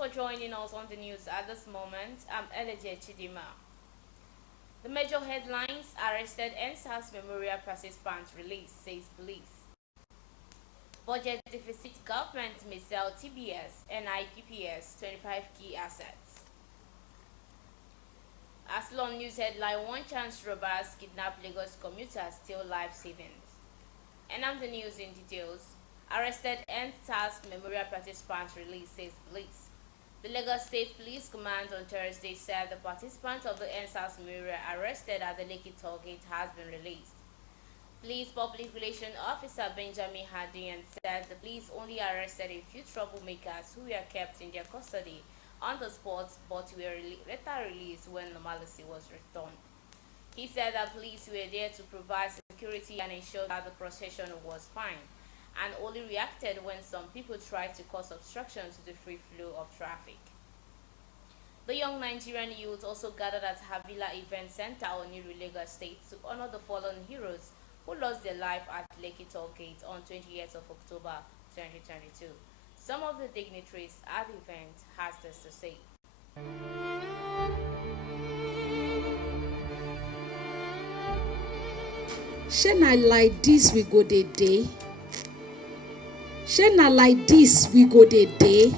for joining us on the news at this moment. I'm Eleje Chidima. The major headlines: arrested Endsars memorial participants release, says police. Budget deficit: government may sell TBS, NIPPS 25 key assets. Aslon news headline: one chance robbers kidnap Lagos commuters, steal life savings. And I'm the news in details. Arrested Endsars memorial participants release, says police. The Lagos State Police Command on Thursday said the participants of the Endsars memorial arrested at the Lekki toll gate has been released. Police Public Relations Officer Benjamin Hadian said the police only arrested a few troublemakers who were kept in their custody on the spot but were later released when normalcy was returned. He said that police were there to provide security and ensure that the procession was fine, and only reacted when some people tried to cause obstruction to the free flow of traffic. The young Nigerian youth also gathered at Havila Event Center on New Lagos State to honor the fallen heroes who lost their life at Lekki toll gate on 28th of October 2022. Some of the dignitaries at the event has this to say. Shey na like this we go dey day. Shey na like this we go dey day.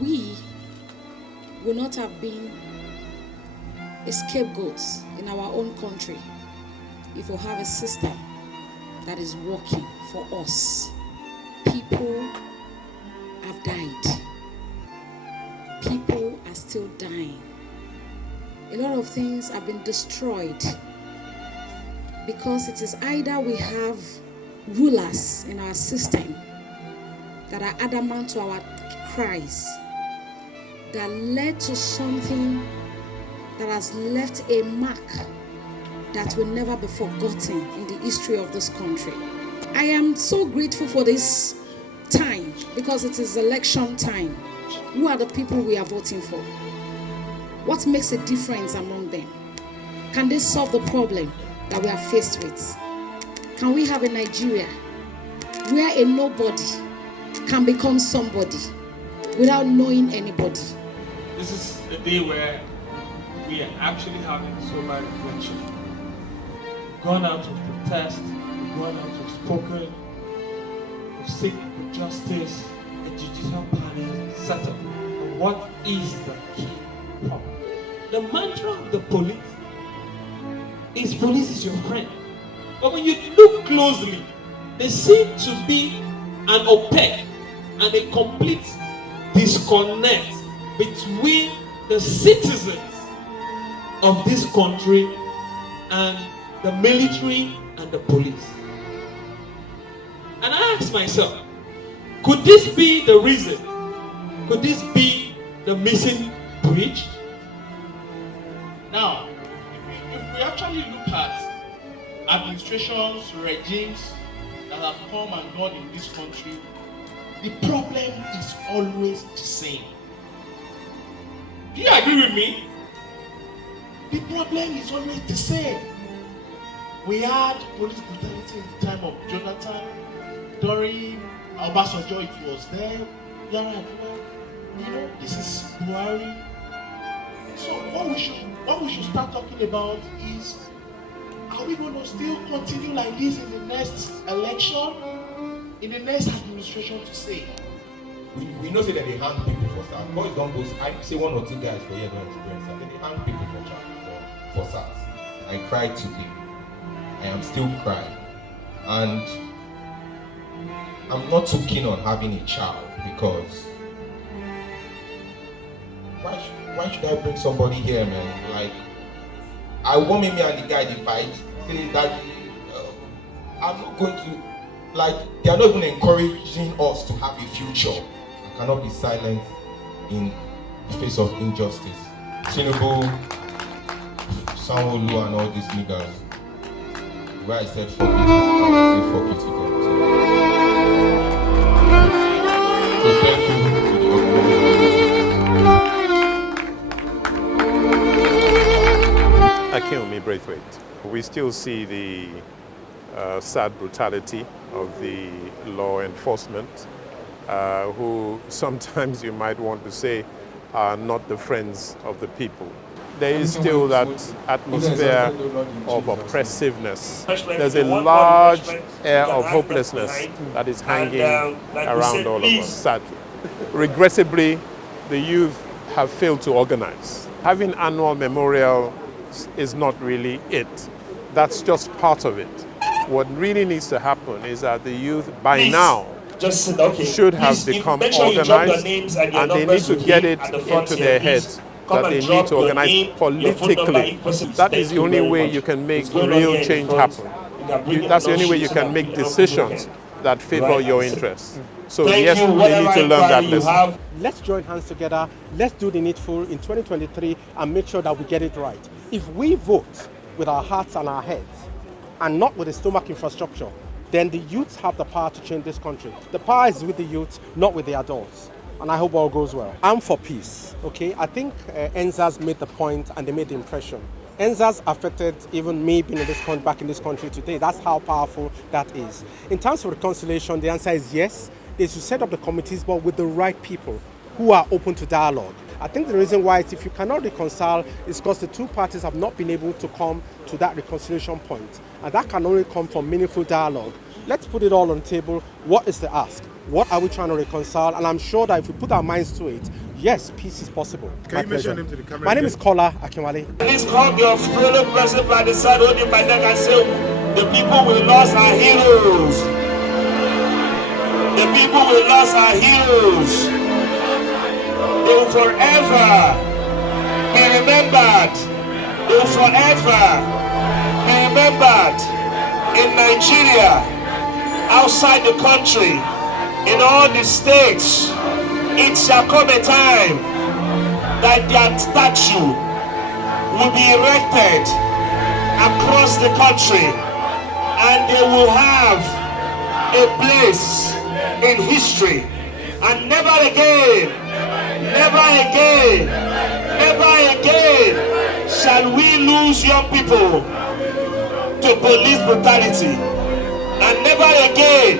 We will not have been scapegoats in our own country if we have a system that is working for us. People have died. People are still dying. A lot of things have been destroyed because it is either we have rulers in our system that are adamant to our cries, that led to something that has left a mark that will never be forgotten in the history of this country. I am so grateful for this time because it is election time. Who are the people we are voting for? What makes a difference among them? Can they solve the problem that we are faced with? Can we have a Nigeria where a nobody can become somebody without knowing anybody? This is a day where we are actually having sober reflection. We've gone out to protest, we've gone out to spoken, we seek for justice, a judicial panel set up. And what is the key problem? The mantra of the police is your friend. But when you look closely, there seems to be an opaque and a complete disconnect between the citizens of this country and the military and the police. And I ask myself, could this be the reason? Could this be the missing bridge? Now, if we actually look at administrations, regimes that have come and gone in this country, the problem is always the same. Do you agree with me? The problem is always the same. We had police brutality in the time of Jonathan. During Obasanjo, it was there. This is Buhari. So what we should start talking about is, are we going to still continue like this in the next election, in the next administration to say? We know say that they hang people for SARS. Boys don't go. I say one or two guys for here don't experience that. They hang people for SARS. I cried today. I am still crying, and I'm not too keen on having a child because why should I bring somebody here, man? Like, I want me and the guy to fight, saying that I'm not going to, like, they are not even encouraging us to have a future. I cannot be silent in the face of injustice. Tinubu, Sanwo-Olu and all these niggas. Where I said fuck it, I say fuck it to them. So thank you to the organizers. Akinwumi Braithwaite. We still see the sad brutality of the law enforcement who sometimes you might want to say are not the friends of the people. There is still that atmosphere of oppressiveness. There's a large air of hopelessness that is hanging around all of us, sadly. Regrettably, the youth have failed to organize. Having annual memorials is not really it. That's just part of it. What really needs to happen is that the youth by now should have become organized, and they need to get it into their heads that they need to organize politically. That is the only way you can make real change happen. That's the only way you can make decisions that favor your interests. So yes, they need to learn that lesson. Let's join hands together. Let's do the needful in 2023 and make sure that we get it right. If we vote with our hearts and our heads and not with the stomach infrastructure, then the youths have the power to change this country. The power is with the youth, not with the adults. And I hope all goes well. I'm for peace, okay? I think Endsars made the point and they made the impression. Endsars affected even me being in this country, back in this country today. That's how powerful that is. In terms of reconciliation, the answer is yes. They should set up the committees, but with the right people who are open to dialogue. I think the reason why is if you cannot reconcile is because the two parties have not been able to come to that reconciliation point. And that can only come from meaningful dialogue. Let's put it all on the table. What is the ask? What are we trying to reconcile? And I'm sure that if we put our minds to it, yes, peace is possible. Can you mention him to the camera? My name is Kola Akinwale. Please hug your fellow person by the side, holding my neck and say, the people we lost are heroes. The people we lost are heroes. They will forever be remembered. They will forever be remembered in Nigeria, outside the country, in all the states. It shall come a time that their statue will be erected across the country, and they will have a place in history. And never again, never again, never again shall we lose young people to police brutality. And never again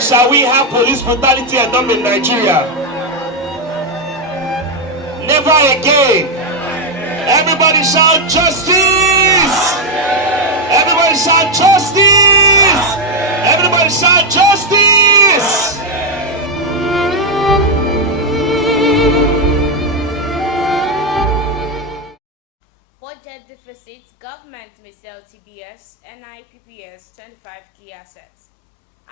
shall we have police brutality enough in Nigeria. Never again. Everybody shout justice! Everybody shout justice! Everybody shout justice! Budget deficits, government may sell TBS, NIPPS 25 key assets.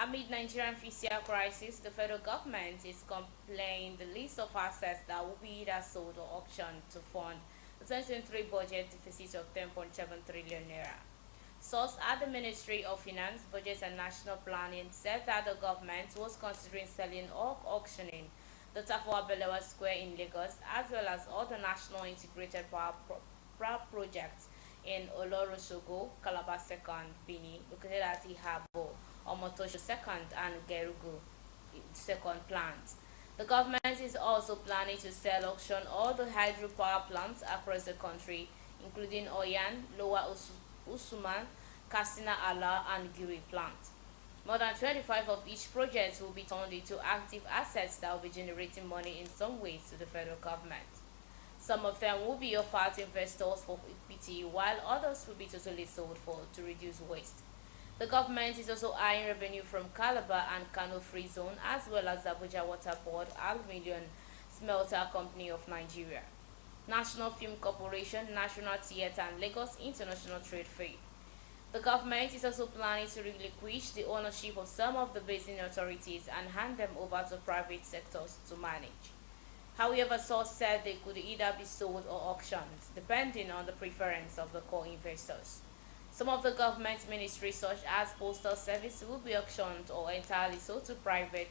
Amid Nigerian fiscal crisis, the federal government is compiling the list of assets that will be either sold or auctioned to fund the 2023 budget deficit of 10.7 trillion naira. Source at the Ministry of Finance, Budget and National Planning said that the government was considering selling or auctioning the Tafawa Balewa Square in Lagos, as well as all the national integrated power projects in Olorosogo, Calabar 2nd, Bini, located at Ihabo, Omotosho 2nd, and Gerugu 2nd plants. The government is also planning to sell auction all the hydropower plants across the country, including Oyan, Lower Usuman, Katsina Ala, and Giri plants. More than 25 of each project will be turned into active assets that will be generating money in some ways to the federal government. Some of them will be offered to investors for equity, while others will be totally sold to reduce waste. The government is also eyeing revenue from Calabar and Kano Free Zone, as well as Abuja Water Board, Aluminium Smelter Company of Nigeria, National Film Corporation, National Theatre, and Lagos International Trade Fair. The government is also planning to relinquish the ownership of some of the basin authorities and hand them over to private sectors to manage. However, sources said they could either be sold or auctioned, depending on the preference of the core investors. Some of the government ministries, such as Postal Service, will be auctioned or entirely sold to private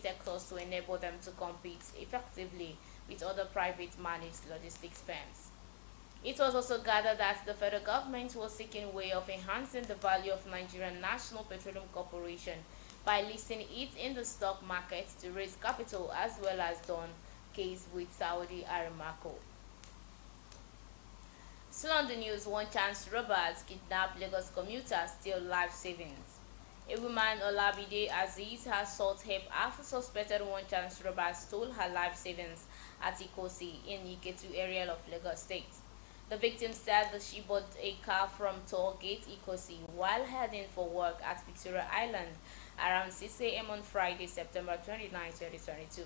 sectors to enable them to compete effectively with other private managed logistics firms. It was also gathered that the federal government was seeking a way of enhancing the value of Nigerian National Petroleum Corporation by listing it in the stock market to raise capital, as well as done case with Saudi Aramco. Still on the news, one chance robbers kidnap Lagos commuters steal life savings. A woman, Olabide Aziz, has sought help after suspected one-chance robbers stole her life savings at Ikosi in Iketu area of Lagos State. The victim said that she bought a car from toll gate Ikosi while heading for work at Victoria Island around 6 a.m. on Friday, September 29, 2022.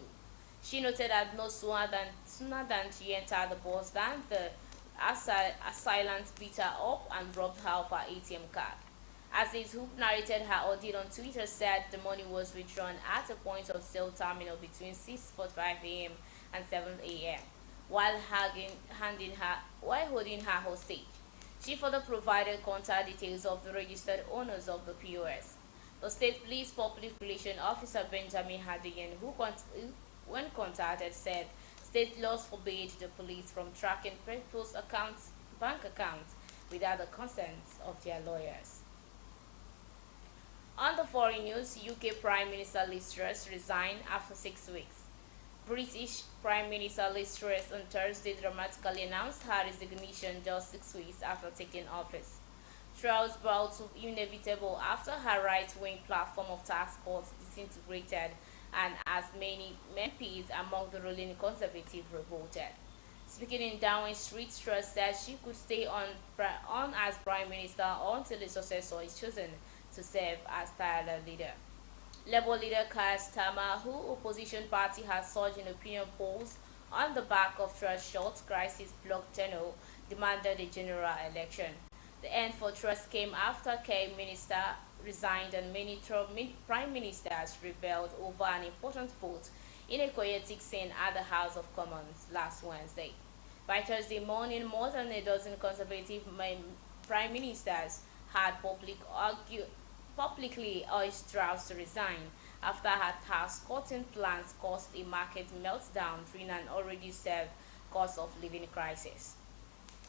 She noted that no sooner than she entered the bus than the assailant beat her up and robbed her of her ATM card. Aziz, who narrated her ordeal on Twitter, said the money was withdrawn at a point of sale terminal between 6:45 a.m. and 7 a.m. while holding her hostage. She further provided contact details of the registered owners of the POS. The State Police Public Relations Officer Benjamin Hadiyan, who when contacted, said state laws forbade the police from tracking people's bank accounts without the consent of their lawyers. On the foreign news, UK Prime Minister Liz Truss resigned after 6 weeks. British Prime Minister Liz Truss on Thursday dramatically announced her resignation just 6 weeks after taking office. Truss bowed to inevitable after her right-wing platform of task force disintegrated and as many MPs among the ruling Conservative revolted. Speaking in Downing Street, Truss said she could stay on as Prime Minister until a successor is chosen to serve as tireless leader. Labour leader Keir Starmer, who opposition party has surged in opinion polls on the back of Truss' short crisis-block tenure, demanded a general election. The end for Truss came after Keir Minister resigned and many prime ministers rebelled over an important vote in a chaotic scene at the House of Commons last Wednesday. By Thursday morning, more than a dozen Conservative prime ministers had publicly urged Truss to resign after her tax-cutting plans caused a market meltdown during an already severe cost of living crisis.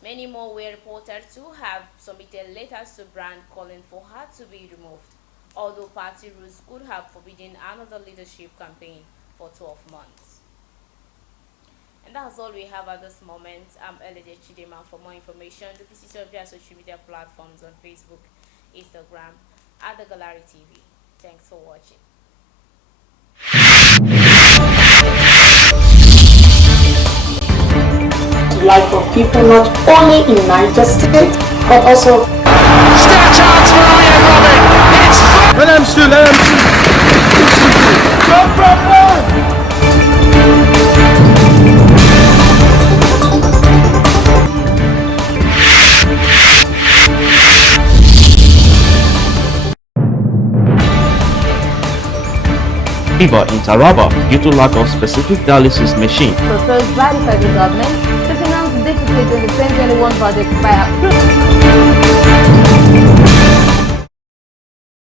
Many more were reported to have submitted letters to Brand calling for her to be removed, although party rules could have forbidden another leadership campaign for 12 months. And that's all we have at this moment. I'm Elede Chidema. For more information, visit our via social media platforms on Facebook, Instagram, at The Gallery TV. Thanks for watching. Life of people not only in Niger State but also. Still a chance for Ryan Robin. Let them shoot, let them shoot. No problem. Fever in Taraba due to lack of specific dialysis machine. Proposed by the federal government to finance deficit in the 2021 budget by